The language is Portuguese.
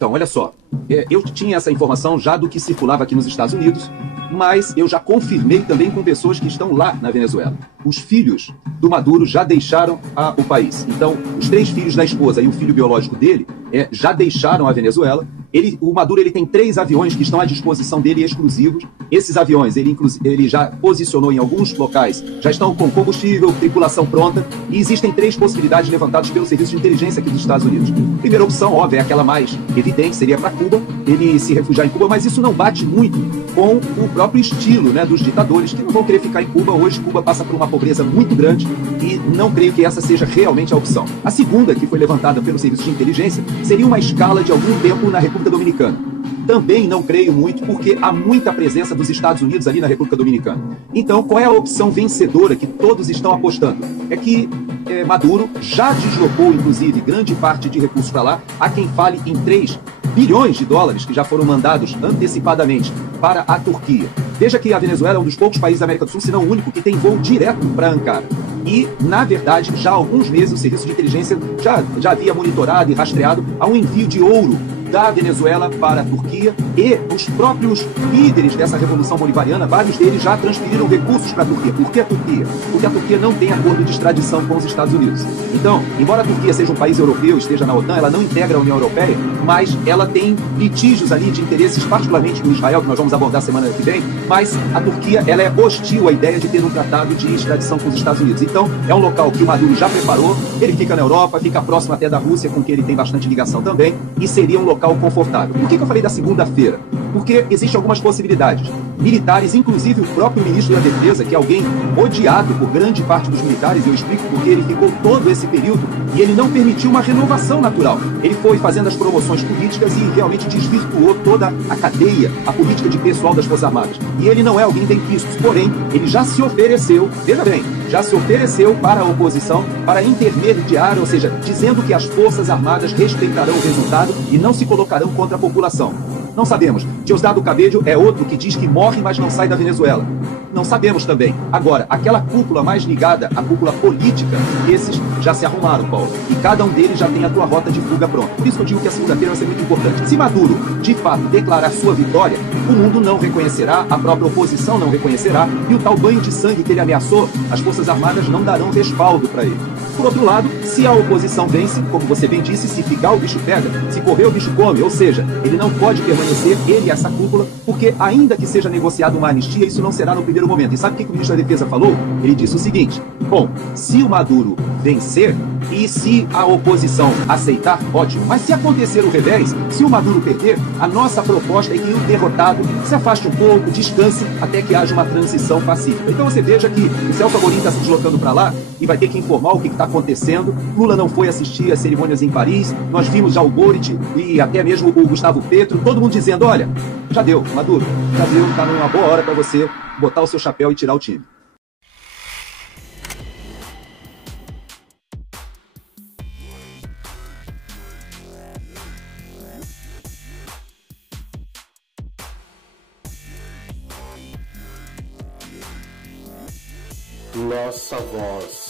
Então, olha só, eu tinha essa informação já do que circulava aqui nos Estados Unidos, mas eu já confirmei também com pessoas que estão lá na Venezuela. Os filhos do Maduro já deixaram o país. Então, os 3 filhos da esposa e o filho biológico dele já deixaram a Venezuela. O Maduro tem 3 aviões que estão à disposição dele exclusivos. Esses aviões, ele já posicionou em alguns locais, já estão com combustível, tripulação pronta, e existem 3 possibilidades levantadas pelo Serviço de Inteligência aqui dos Estados Unidos. Primeira opção, óbvio, é aquela mais evidente, seria para Cuba, ele se refugiar em Cuba, mas isso não bate muito com o próprio estilo, né, dos ditadores, que não vão querer ficar em Cuba. Hoje, Cuba passa por uma pobreza muito grande e não creio que essa seja realmente a opção. A segunda, que foi levantada pelo Serviço de Inteligência, seria uma escala de algum tempo na República Dominicana. Também não creio muito, porque há muita presença dos Estados Unidos ali na República Dominicana. Então, qual é a opção vencedora que todos estão apostando? É que Maduro já deslocou, inclusive, grande parte de recursos para lá. Há quem fale em 3 bilhões de dólares que já foram mandados antecipadamente para a Turquia. Veja que a Venezuela é um dos poucos países da América do Sul, se não o único, que tem voo direto para Ankara. E, na verdade, já há alguns meses o Serviço de Inteligência já havia monitorado e rastreado a um envio de ouro da Venezuela para a Turquia, e os próprios líderes dessa Revolução Bolivariana, vários deles já transferiram recursos para a Turquia. Por que a Turquia? Porque a Turquia não tem acordo de extradição com os Estados Unidos. Então, embora a Turquia seja um país europeu, esteja na OTAN, ela não integra a União Europeia, mas ela tem litígios ali de interesses, particularmente com Israel, que nós vamos abordar semana que vem, mas a Turquia ela é hostil à ideia de ter um tratado de extradição com os Estados Unidos. Então, é um local que o Maduro já preparou, ele fica na Europa, fica próximo até da Rússia, com quem ele tem bastante ligação também, e seria um local confortável. Por que eu falei da segunda-feira? Porque existem algumas possibilidades. Militares, inclusive o próprio ministro da Defesa, que é alguém odiado por grande parte dos militares, e eu explico porque ele ficou todo esse período e ele não permitiu uma renovação natural. Ele foi fazendo as promoções políticas e realmente desvirtuou toda a cadeia, a política de pessoal das Forças Armadas. E ele não é alguém benquistos, porém, ele já se ofereceu, veja bem, já se ofereceu para a oposição para intermediar, ou seja, dizendo que as Forças Armadas respeitarão o resultado e não se colocarão contra a população. Não sabemos. Diosdado Cabello é outro que diz que morre, mas não sai da Venezuela. Não sabemos também. Agora, aquela cúpula mais ligada à cúpula política, esses já se arrumaram, Paulo. E cada um deles já tem a tua rota de fuga pronta. Por isso que eu digo que a segunda-feira vai ser muito importante. Se Maduro, de fato, declarar sua vitória, o mundo não reconhecerá, a própria oposição não reconhecerá, e o tal banho de sangue que ele ameaçou, as Forças Armadas não darão respaldo para ele. Por outro lado, se a oposição vence, como você bem disse, se ficar o bicho pega, se correr o bicho come, ou seja, ele não pode permanecer, ele e essa cúpula, porque ainda que seja negociada uma anistia, isso não será no primeiro momento. E sabe o que o ministro da Defesa falou? Ele disse o seguinte: bom, se o Maduro vencer e se a oposição aceitar, ótimo. Mas se acontecer o revés, se o Maduro perder, a nossa proposta é que o derrotado se afaste um pouco, descanse, até que haja uma transição pacífica. Então você veja que o Celso Amorim está se deslocando para lá e vai ter que informar o que está acontecendo. Lula não foi assistir às cerimônias em Paris, nós vimos já o Boric e até mesmo o Gustavo Petro, todo mundo dizendo, olha, já deu, Maduro, já deu, está numa boa hora para você botar o seu chapéu e tirar o time. Nossa voz.